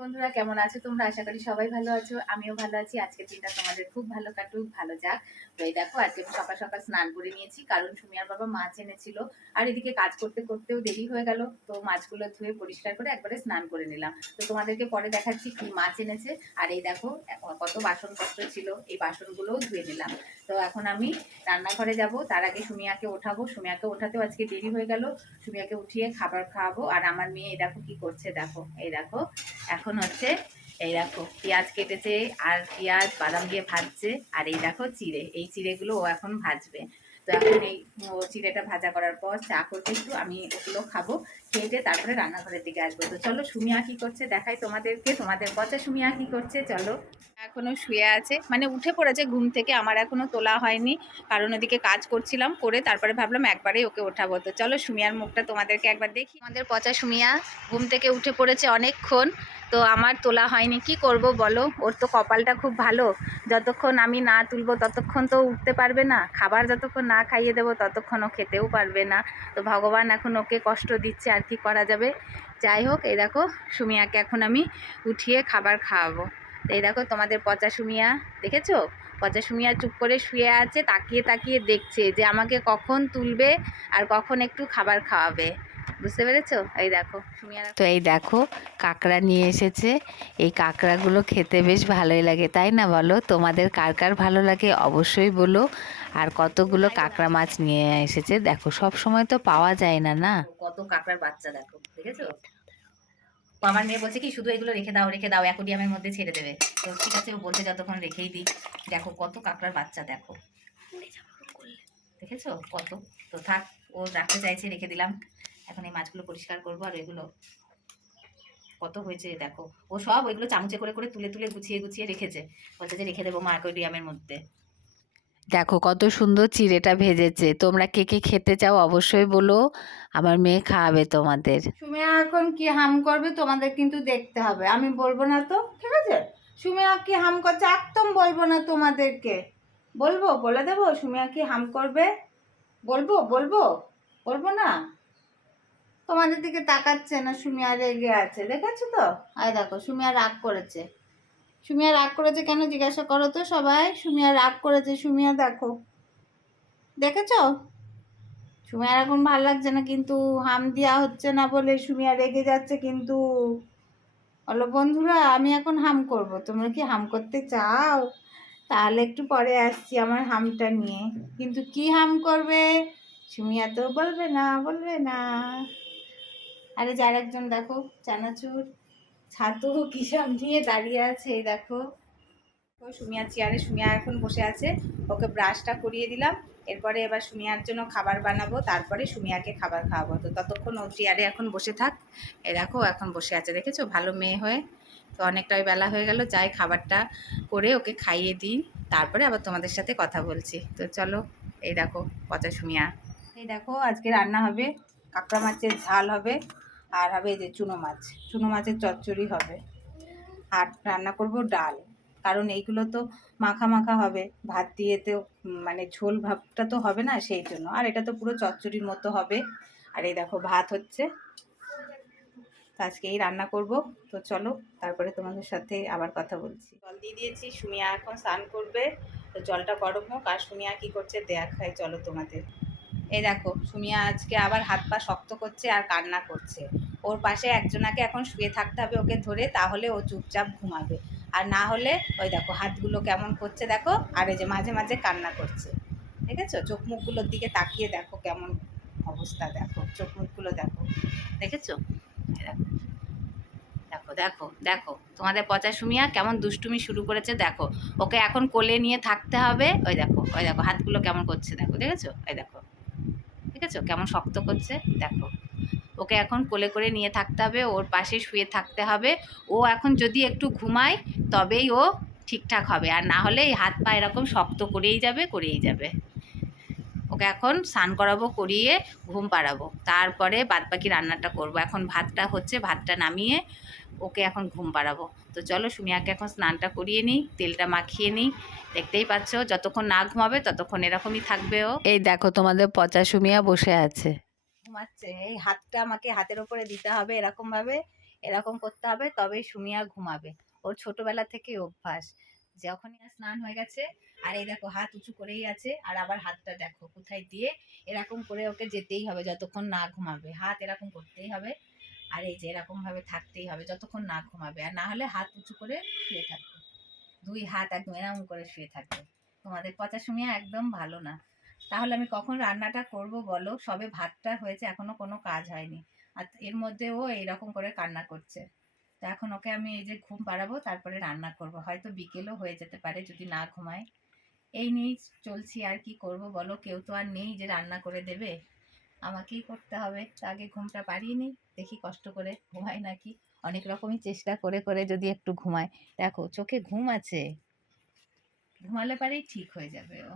বন্ধুরা, কেমন আছো তোমরা? আশা করি সবাই ভালো আছো। আমিও ভালো আছি। আজকের দিনটা তোমাদের খুব ভালো কাটুক, ভালো যাক। তো এই দেখো, আজকে আমি সকাল সকাল স্নান করে নিয়েছি, কারণ সুমিয়ার বাবা মাছ এনেছিল। আর এদিকে কাজ করতে করতেও দেরি হয়ে গেল, তো মাছগুলো ধুয়ে পরিষ্কার করে একবারে স্নান করে নিলাম। তো তোমাদেরকে পরে দেখাচ্ছি কি মাছ এনেছে। আর এই দেখো, কত বাসনপত্র ছিল, এই বাসনগুলোও ধুয়ে নিলাম। তো এখন আমি রান্নাঘরে যাব। তার আগে সুমিয়াকে ওঠাবো। সুমিয়াকে ওঠাতেও আজকে দেরি হয়ে গেল। সুমিয়াকে উঠিয়ে খাবার খাওয়াবো। আর আমার মেয়ে এই দেখো কি করছে, দেখো। এই দেখো, এখন হচ্ছে, এই দেখো, পেঁয়াজ কেটেছে আর পেঁয়াজ, বাদাম দিয়ে ভাজছে। আর এই দেখো চিড়ে, এই চিড়েগুলো ও এখন ভাজবে। তো এখন এই চিড়েটা ভাজা করার পর চা করতে একটু আমি ওগুলো খাব। খেয়ে তারপরে রান্নাঘরের দিকে আসব। তো চলো সুমিয়া কি করছে দেখাই তোমাদেরকে। তোমাদের পচা সুমিয়া কি করছে, চলো। এখনও শুয়ে আছে। মানে উঠে পড়েছে ঘুম থেকে, আমার এখনও তোলা হয়নি। কারণ ওদিকে কাজ করছিলাম করে তারপরে ভাবলাম একবারেই ওকে ওঠাবো। তো চলো সুমিয়ার মুখটা তোমাদেরকে একবার দেখি। আমাদের পচা সুমিয়া ঘুম থেকে উঠে পড়েছে অনেকক্ষণ। তো আমার তোলা হয়নি। কি করব বলো? ওর তো কপালটা খুব ভালো। যতক্ষণ আমি না তুলবো ততক্ষণ তো উঠতে পারবে না। খাবার যতক্ষণ না খাইয়ে দেবো ততক্ষণ ও খেতেও পারবে না। তো ভগবান এখন ওকে কষ্ট দিচ্ছে আর কি করা যাবে। যাই হোক এই দেখো সুমিয়াকে এখন আমি উঠিয়ে খাবার খাওয়াবো। তো এই দেখো তোমাদের পচা সুমিয়া দেখেছ? পচা সুমিয়া চুপ করে শুয়ে আছে তাকিয়ে তাকিয়ে দেখছে যে আমাকে কখন তুলবে আর কখন একটু খাবার খাওয়াবে। বুঝতে পেরেছ? এই দেখো সুমিয়া তো এই দেখো কাঁকড়া নিয়ে এসেছে। এই কাঁকড়াগুলো খেতে বেশ ভালোই লাগে তাই না বলো? তোমাদের কার কার ভালো লাগে অবশ্যই বলো। আর কতগুলো কাঁকড়া মাছ নিয়ে এসেছে দেখো সব সময় তো পাওয়া যায় না না? কত কাঁকড়ার বাচ্চা দেখো দেখেছ? তো আমার মেয়ে বলছে কি শুধু এগুলো রেখে দাও রেখে দাও অ্যাকোডিয়ামের মধ্যে ছেড়ে দেবে। তো ঠিক আছে ও বলছে যতক্ষণ রেখেই দিই দেখো কত কাঁকড়ার বাচ্চা দেখো। দেখেছ? কত? তো থাক ও রাখতে চাইছে রেখে দিলাম। এখন এই মাছগুলো পরিষ্কার করব আর এগুলো কত হয়েছে দেখো। ও সব ওইগুলো চামচে করে করে তুলে তুলে গুছিয়ে গুছিয়ে রেখেছে। বলছে যে রেখে দেবো মা অ্যাকোডিয়ামের মধ্যে। দেখো কত সুন্দর চিড়েটা ভেজেছে। তোমরা কে কে খেতে চাও অবশ্যই বলো, আমার মেয়ে খাওয়াবে তোমাদের। সুমিয়া, এখন কি হাম করবে তোমাদের কিন্তু দেখতে হবে। আমি বলব না তো, ঠিক আছে? সুমিয়া, কি হাম করছে? একদম বলব না তোমাদেরকে। বলব, বলে দেবো, সুমিয়া কি হাম করবে? বলব বলব বলব না? তোমাদের দিকে তাকাচ্ছে না, সুমিয়া রেগে আছে, দেখেছ তো? আয় দেখো, সুমিয়া রাগ করেছে। সুমিয়া রাগ করেছে কেন জিজ্ঞাসা করো তো সবাই। সুমিয়া রাগ করেছে, সুমিয়া দেখো। দেখেছ? সুমিয়ার এখন ভালো লাগছে না, কিন্তু হাম দেওয়া হচ্ছে না বলে সুমিয়া রেগে যাচ্ছে, কিন্তু বলো বন্ধুরা, আমি এখন হাম করব। তোমরা কি হাম করতে চাও? তাহলে একটু পরে আসছি আমার হামটা নিয়ে। কিন্তু কি হাম করবে? সুমিয়া তো বলবে না বলবে না। আরে যার একজন দেখো, চানাচুর। ছাতু কিসব নিয়ে দাঁড়িয়ে আছে, এই দেখো। ও সুমিয়া চেয়ারে, সুমিয়া এখন বসে আছে। ওকে ব্রাশটা করিয়ে দিলাম। এরপরে এবার সুমিয়ার জন্য খাবার বানাবো। তারপরে সুমিয়াকে খাবার খাওয়াবো। তো ততক্ষণ ও চেয়ারে এখন বসে থাক। এ দেখো এখন বসে আছে, দেখেছ? ভালো মেয়ে হয়ে। তো অনেকটাই বেলা হয়ে গেল। যাই খাবারটা করে ওকে খাইয়ে দিই। তারপরে আবার তোমাদের সাথে কথা বলছি। তো চলো, এই দেখো, পচা সুমিয়া। এই দেখো, আজকে রান্না হবে। কাঁকড়া মাছের ঝাল হবে। আর হবে এই যে চুনো মাছ। চুনো মাছের চচ্চড়ি হবে। আর রান্না করব ডাল। কারণ এইগুলো তো মাখা মাখা হবে। ভাত দিয়ে তো মানে ঝোল ভাবটা তো হবে না সেই জন্য। আর এটা তো পুরো চচ্চড়ির মতো হবে। আর এই দেখো ভাত হচ্ছে। তো আজকে এই রান্না করব। তো চলো, তারপরে তোমাদের সাথে আবার কথা বলছি। জল দিয়ে দিয়েছি, সুমিয়া এখন স্নান করবে। তো জলটা গরম হোক, আর সুমিয়া কি করছে দেখাই চলো তোমাদের। এই দেখো, সুমিয়া আজকে আবার হাত পা শক্ত করছে আর কান্না করছে। ওর পাশে একজনাকে এখন শুয়ে থাকতে হবে ওকে ধরে, তাহলে ও চুপচাপ ঘুমাবে। আর না হলে, ওই দেখো, হাতগুলো কেমন করছে দেখো, আর এই যে মাঝে মাঝে কান্না করছে। ঠিক আছে? চোখ মুখগুলোর দিকে তাকিয়ে দেখো কেমন অবস্থা দেখো, চোখ মুখগুলো দেখো। দেখেছ? দেখো দেখো দেখো, তোমাদের পচা সুমিয়া কেমন দুষ্টুমি শুরু করেছে দেখো। ওকে এখন কোলে নিয়ে থাকতে হবে। ওই দেখো ওই দেখো, হাতগুলো কেমন করছে দেখো, দেখেছ? ওই দেখো। দেখেছ কেমন শক্ত করছে? দেখো। ওকে এখন কোলে করে নিয়ে থাকতে হবে, ওর পাশে শুয়ে থাকতে হবে। ও এখন যদি একটু ঘুমায়, তবেই ও ঠিকঠাক হবে। আর না হলে এই হাত পা এরকম শক্ত করেই যাবে করেই যাবে। ওকে এখন স্নান করাবো, করিয়ে ঘুম পাড়াবো। তারপরে বাদবাকি রান্নাটা করব। এখন ভাতটা হচ্ছে, ভাতটা নামিয়ে ওকে এখন ঘুম পাড়াবো। তো চলো সুমিয়াকে এখন স্নানটা করিয়ে নিই তেলটা মাখিয়ে নিই। দেখতেই পাচ্ছ যতক্ষণ না ঘুমাবে ততক্ষণ এরকমই থাকবে ও। এই দেখো তোমাদের পচা সুমিয়া বসে আছে। ঘুমাচ্ছে এই হাতটা আমাকে হাতের ওপরে দিতে হবে এরকম ভাবে এরকম করতে হবে তবেই সুমিয়া ঘুমাবে। ওর ছোটবেলা থেকে অভ্যাস যখনই আর স্নান হয়ে গেছে আর এই দেখো হাত উঁচু করেই আছে আর আবার হাতটা দেখো কোথায় দিয়ে এরকম করে ওকে যেতেই হবে যতক্ষণ না ঘুমাবে। হাত এরকম করতেই হবে আর এই যে এরকম ভাবে থাকতেই হবে, যতক্ষণ না ঘুমাবে। আর না হলে হাত উঁচু করে শুয়ে থাকবে। দুই হাত একদম এরকম করে শুয়ে থাকবে। তোমাদের পচা শুনিয়া একদম ভালো না। তাহলে আমি কখন রান্নাটা করব বলো? সবে ভাতটা হয়েছে, এখনও কোনো কাজ হয়নি। আর এর মধ্যে ও এইরকম করে কান্না করছে। তো এখন ওকে আমি এই যে ঘুম পাড়াবো, তারপরে রান্না করব। হয়তো বিকেলও হয়ে যেতে পারে যদি না ঘুমায়। এই নিয়েই চলছি আর কি করব বলো? কেউ তো আর নেই যে রান্না করে দেবে। আমাকেই করতে হবে। আগে ঘুমটা পারিয়ে নিই। দেখি কষ্ট করে ঘুমাই নাকি। অনেক রকমই চেষ্টা করে করে যদি একটু ঘুমায় দেখো, চোখে ঘুম আছে। ঘুমালে পারেই ঠিক হয়ে যাবে ও।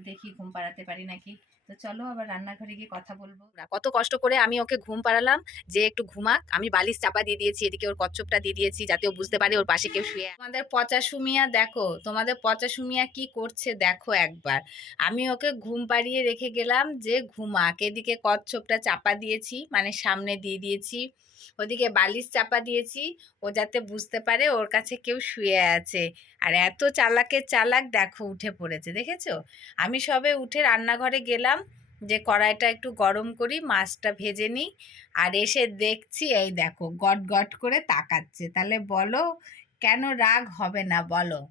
দেখি ঘুম পাড়াতে পারি নাকি। তো চলো আবার রান্নাঘরে গিয়ে কথা বলব। কত কষ্ট করে আমি ওকে ঘুম পাড়ালাম যে একটু ঘুমাক, আমি বালিশ চাপা দিয়ে দিয়েছি, এদিকে ওর কচ্ছপটা দিয়ে দিয়েছি যাতে ও বুঝতে পারে ওর পাশে কেউ শুয়ে। তোমাদের পচা সুমিয়া দেখো, তোমাদের পচা সুমিয়া কি করছে দেখো একবার। আমি ওকে ঘুম পাড়িয়ে রেখে গেলাম যে ঘুমাক, এদিকে কচ্ছপটা চাপা দিয়েছি মানে সামনে দিয়ে দিয়েছি, ওদিকে বালিশ চাপা দিয়েছি, ও যাতে বুঝতে পারে ওর কাছে কেউ শুয়ে আছে। আর এত চালাকের চালাক দেখো উঠে পড়েছে, দেখেছ? আমি সবে উঠে রান্নাঘরে গেলাম যে কড়াইটা একটু গরম করি, মাছটা ভেজে নিই। আর এসে দেখছি, এই দেখো, গট গট করে তাকাচ্ছে। তাহলে বলো, কেন রাগ হবে না বলো?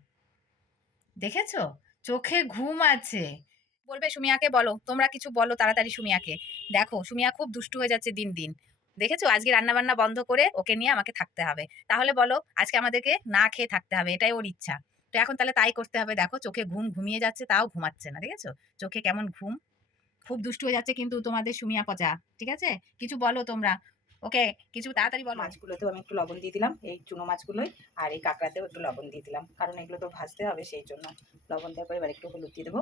দেখেছ? চোখে ঘুম আছে। বলবে সুমিয়াকে বলো, তোমরা কিছু বলো তাড়াতাড়ি সুমিয়াকে। দেখো, সুমিয়া খুব দুষ্টু হয়ে যাচ্ছে দিন দিন। দেখেছ? আজকে রান্না বান্না বন্ধ করে ওকে নিয়ে আমাকে থাকতে হবে। তাহলে বলো, আজকে আমাদেরকে না খেয়ে থাকতে হবে, এটাই ওর ইচ্ছা। তো এখন তাহলে তাই করতে হবে। দেখো, চোখে ঘুম ঘুমিয়ে যাচ্ছে, তাও ঘুমাচ্ছে না। দেখেছ? চোখে কেমন ঘুম। খুব দুষ্টু হয়ে যাচ্ছে কিন্তু তোমাদের সুমিয়া পচা, ঠিক আছে? কিছু বলো তোমরা। ওকে কিছু তাড়াতাড়ি বলো। মাছগুলোতেও আমি একটু লবণ দিয়ে দিলাম, এই চুনো মাছগুলোই, আর এই কাঁকড়াতেও একটু লবণ দিয়ে দিলাম, কারণ এগুলো তো ভাজতে হবে সেই জন্য। লবণ দেওয়ার পরে এবার একটু হলুদ দিয়ে দেবো।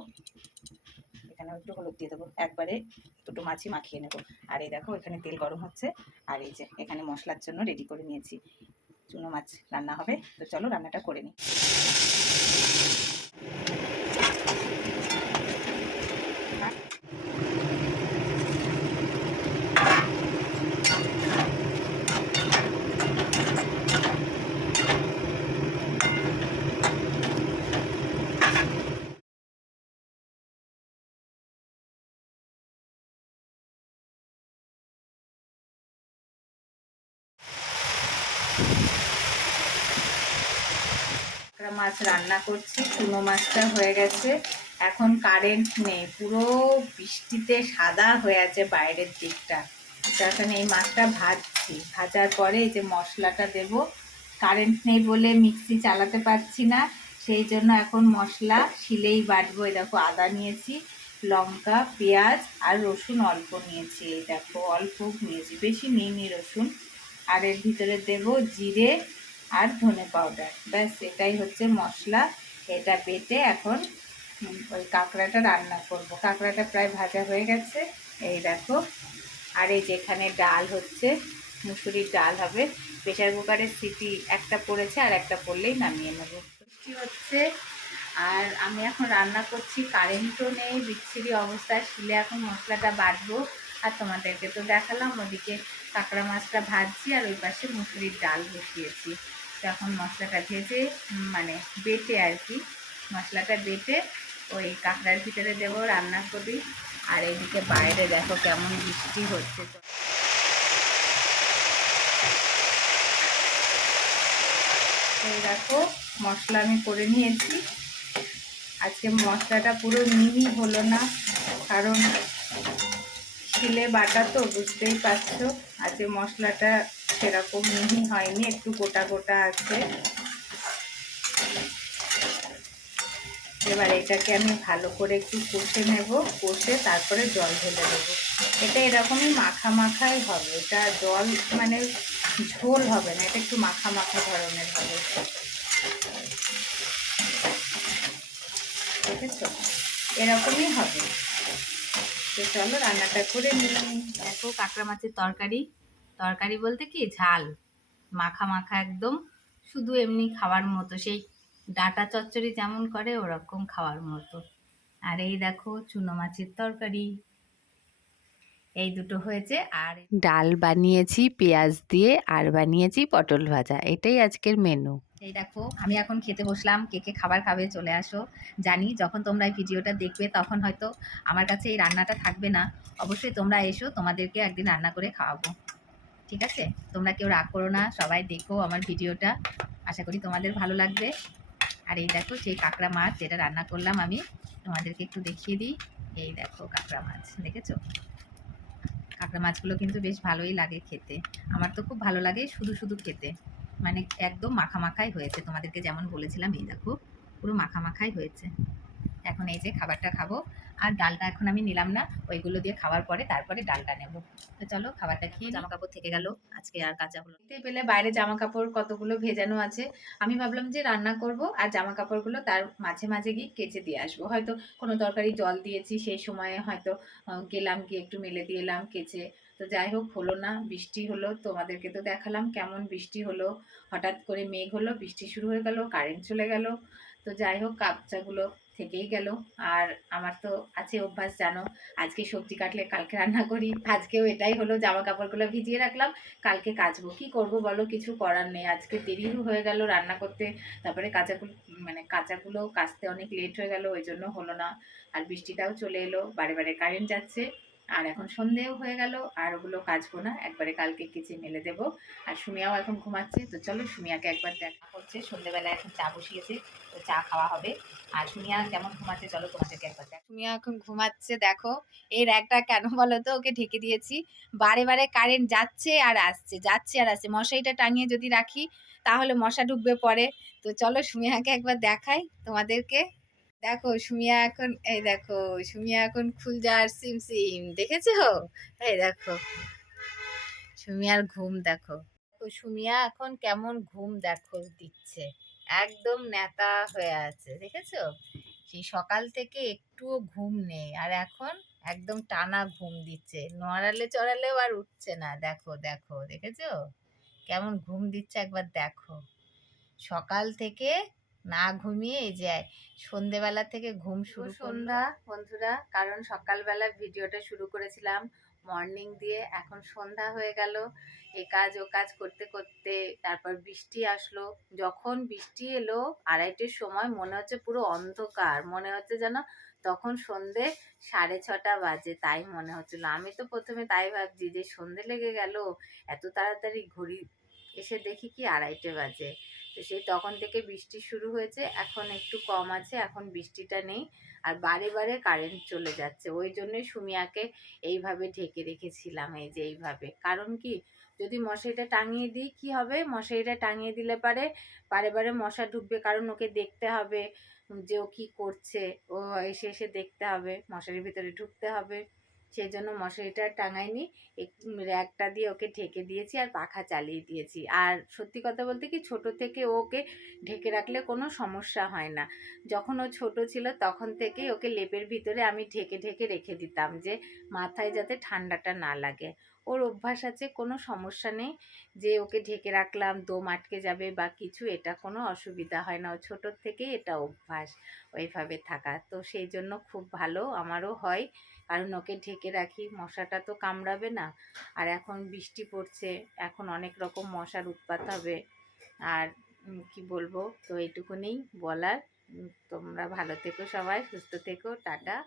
এখানেও একটু হলুদ দিয়ে দেবো। একবারে দুটো মাছই মাখিয়ে নেব। আর এই দেখো, এখানে তেল গরম হচ্ছে। আর এই যে, এখানে মশলার জন্য রেডি করে নিয়েছি। চুনো মাছ রান্না হবে। তো চলো রান্নাটা করে নিই। কাঁকড়া মাছ রান্না করছি, চুনো মাছটা হয়ে গেছে। এখন কারেন্ট নেই, পুরো বৃষ্টিতে সাদা হয়ে আছে বাইরের দিকটা। এখন এই মাছটা ভাজছি, ভাজার পরে এই যে মশলাটা দেব। কারেন্ট নেই বলে মিক্সি চালাতে পারছি না, সেই জন্য এখন মশলা শিলেই বাটবো। এই দেখো, আদা নিয়েছি, লঙ্কা, পেঁয়াজ আর রসুন অল্প নিয়েছি। এই দেখো, অল্প নিয়েছি, বেশি নিইনি রসুন। আর এর ভিতরে দেব জিরে আর ধনে পাউডার ব্যাস, এটাই হচ্ছে মশলা। এটা বেটে এখন ওই কাঁকড়াটা রান্না করব। কাঁকড়াটা প্রায় ভাজা হয়ে গেছে। এই দেখো। আর এই যেখানে ডাল হচ্ছে, মুসুরির ডাল হবে প্রেশার কুকারের সিটি একটা পড়েছে আর একটা পড়লেই নামিয়ে নেব। বৃষ্টি হচ্ছে, আর আমি এখন রান্না করছি, কারেন্টও নেই, বিচ্ছিরি অবস্থায় শিলে এখন মশলাটা বাটবো। আর তোমাদেরকে তো দেখালাম, ওদিকে কাঁকড়া মাছটা ভাজছি আর ওই পাশে মুসুরির ডাল বসিয়েছি। এখন মশলাটা ভেজে মানে বেটে আর কি। মশলাটা বেটে ওই কাঁকড়ার ভিতরে দেবো রান্না করি আর এদিকে বাইরে দেখো কেমন বৃষ্টি হচ্ছে। তো এই দেখো, মশলা আমি করে নিয়েছি। আজকে মশলাটা পুরো মিহি হলো না, কারণ শিলে বাটা তো, বুঝতেই পারছ। আজকে মশলাটা সেরকম মিহি হয়নি, একটু গোটা গোটা আছে। এবার এটাকে আমি ভালো করে একটু কষে নেব, কষে তারপরে জল ঢেলে দেবো। এটা এরকমই মাখা মাখাই হবে, এটা জল মানে ঝোল হবে না, এটা একটু মাখা মাখা ধরনের হবে। দেখেছ এরকমই হবে। তো চলো রান্নাটা করে নিই। দেখো কাঁকড়া মাছের তরকারি। তরকারি বলতে কি? ঝাল। মাখা মাখা একদম। শুধু এমনি খাওয়ার মতো। সেই ডাটা চচ্চড়ি যেমন করে ওরকম খাওয়ার মতো। আর এই দেখো চুনো মাছের তরকারি। এই দুটো হয়েছে। আর ডাল বানিয়েছি পেঁয়াজ দিয়ে আর বানিয়েছি পটল ভাজা। এটাই আজকের মেনু এই দেখো আমি এখন খেতে বসলাম। কে কে খাবার খাবে চলে আসো। জানি যখন তোমরা এই ভিডিওটা দেখবে তখন হয়তো আমার কাছে এই রান্নাটা থাকবে না। অবশ্যই তোমরা এসো তোমাদেরকে একদিন রান্না করে খাওয়াবো। ঠিক আছে? তোমরা কেউ রাগ করো না, সবাই দেখো আমার ভিডিওটা। আশা করি তোমাদের ভালো লাগবে। আর এই দেখো সেই কাঁকড়া মাছ যেটা রান্না করলাম আমি, তোমাদেরকে একটু দেখিয়ে দিই। এই দেখো কাঁকড়া মাছ, দেখেছ? কাঁকড়া মাছগুলো কিন্তু বেশ ভালোই লাগে খেতে। আমার তো খুব ভালো লাগে শুধু শুধু খেতে। মানে একদম মাখা মাখাই হয়েছে। তোমাদেরকে যেমন বলেছিলাম, এই দেখো, পুরো মাখা মাখাই হয়েছে। এখন এই যে খাবারটা খাব। আর ডালটা এখন আমি নিলাম না ওইগুলো দিয়ে খাওয়ার পরে তারপরে ডালটা নেব। তো চলো খাবারটা খেয়ে জামা কাপড় থেকে গেল আজকে আর কাঁচা হলো দেখতে পেলে বাইরে জামা কাপড় কতগুলো ভেজানো আছে। আমি ভাবলাম যে রান্না করব আর জামা কাপড়গুলো তার মাঝে মাঝে গিয়ে কেচে দিয়ে আসব। হয়তো কোনো তরকারি জল দিয়েছি সেই সময়ে হয়তো গেলাম গিয়ে একটু মেলে দিয়ে এলাম কেচে। তো যাই হোক হলো না বৃষ্টি হলো তোমাদেরকে তো দেখালাম কেমন বৃষ্টি হলো। হঠাৎ করে মেঘ হলো বৃষ্টি শুরু হয়ে গেল কারেন্ট চলে গেল। তো যাই হোক কাপচাগুলো থেকেই গেল। আর আমার তো আছে অভ্যাস, জানো, আজকে সবজি কাটলে কালকে রান্না করি। আজকেও এটাই হলো জামা কাপড়গুলো ভিজিয়ে রাখলাম, কালকে কাচবো। কি করব বলো, কিছু করার নেই। আজকে দেরিও হয়ে গেল রান্না করতে, তারপরে কাঁচাগুলো মানে কাঁচাগুলো কাচতে অনেক লেট হয়ে গেল, ওই জন্য হলো না। আর বৃষ্টিটাও চলে এলো, বারে বারে কারেন্ট যাচ্ছে। আর এখন সন্ধেও হয়ে গেল, আর ওগুলো কাচবো না, একবারে কালকে কেচে মেলে দেব। আর সুমিয়াও এখন ঘুমাচ্ছে, তো চলো সুমিয়াকে একবার দেখা করছে সন্ধেবেলা এখন চা বসিয়েছে, তো চা খাওয়া হবে। আর সুমিয়া কেমন ঘুমাচ্ছে? চলো তোমাদেরকে একবার দেখ। সুমিয়া এখন ঘুমাচ্ছে, দেখো। এই র্যাকটা কেন বলো তো? ওকে ঢেকে দিয়েছি। বারে বারে কারেন্ট যাচ্ছে আর আসছে, যাচ্ছে আর আসছে। মশারিটা টাঙিয়ে যদি রাখি, তাহলে মশা ঢুকবে পরে। তো চলো সুমিয়াকে একবার দেখাই তোমাদেরকে। দেখো সুমিয়া এখন, এই দেখো সুমিয়া এখন খুল খুলজার সিম সিম, দেখেছ? এই দেখো সুমিয়ার ঘুম দেখো। সুমিয়া এখন কেমন ঘুম দেখো, দিচ্ছে। একদম নেতা হয়ে আছে দেখেছ? সেই সকাল থেকে একটুও ঘুম নেই। আর এখন একদম টানা ঘুম দিচ্ছে। নড়ালে চড়ালেও আর উঠছে না। দেখো দেখো দেখেছ? কেমন ঘুম দিচ্ছে একবার দেখো। সকাল থেকে না ঘুমিয়ে এই যে সন্ধেবেলা থেকে ঘুম শুরু সন্ধ্যা বন্ধুরা কারণ সকালবেলা ভিডিওটা শুরু করেছিলাম। মর্নিং দিয়ে এখন সন্ধ্যা হয়ে গেল। এ কাজ, ও কাজ করতে করতে তারপর বৃষ্টি আসলো। যখন বৃষ্টি এলো আড়াইটের সময় মনে হচ্ছে পুরো অন্ধকার। মনে হচ্ছে যেন তখন সন্ধে সাড়ে ছটা বাজে, তাই মনে হচ্ছিল। আমি তো প্রথমে তাই ভাবছি যে সন্ধে লেগে গেল, এত তাড়াতাড়ি ঘড়ি এসে দেখি কি আড়াইটে বাজে। তো সেই তখন থেকে বৃষ্টি শুরু হয়েছে, এখন একটু কম আছে, এখন বৃষ্টিটা নেই, আর বারে বারে কারেন্ট চলে যাচ্ছে। ওই জন্যই সুমিয়াকে এইভাবে ঢেকে রেখেছিলাম, এই যে এইভাবে। কারণ কি? যদি মশারিটা টাঙিয়ে দিই, কি হবে? মশারিটা টাঙিয়ে দিলে পারে, বারে বারে মশা ঢুকবে, কারণ ওকে দেখতে হবে যে ও কী করছে। ও এসে এসে দেখতে হবে, মশারির ভিতরে ঢুকতে হবে। সেই জন্য মশারিটা টাঙাইনি। র্যাকটা দিয়ে ওকে ঢেকে দিয়েছি আর পাখা চালিয়ে দিয়েছি। আর সত্যি কথা বলতে কি ছোট থেকে ওকে ঢেকে রাখলে কোনো সমস্যা হয় না। যখন ও ছোট ছিল তখন থেকেই ওকে লেপের ভিতরে আমি ঢেকে ঢেকে রেখে দিতাম যে মাথায় যাতে ঠান্ডাটা না লাগে। ওর অভ্যাস আছে, কোনো সমস্যা নেই। যে ওকে ঢেকে রাখলাম, দম আটকে যাবে বা কিছু, এটা কোনো অসুবিধা হয় না। ও ছোটোর থেকেই এটা অভ্যাস ওইভাবে থাকা। তো সেই জন্য খুব ভালো, আমারও হয়। কারণ ওকে ঢেকে রাখি, মশাটা তো কামড়াবে না। আর এখন বৃষ্টি পড়ছে, এখন অনেক রকম মশার উৎপাত হবে। আর কি বলব, তো এইটুকুনেই বলার। তোমরা ভালো থেকো সবাই, সুস্থ থেকো, টাটা।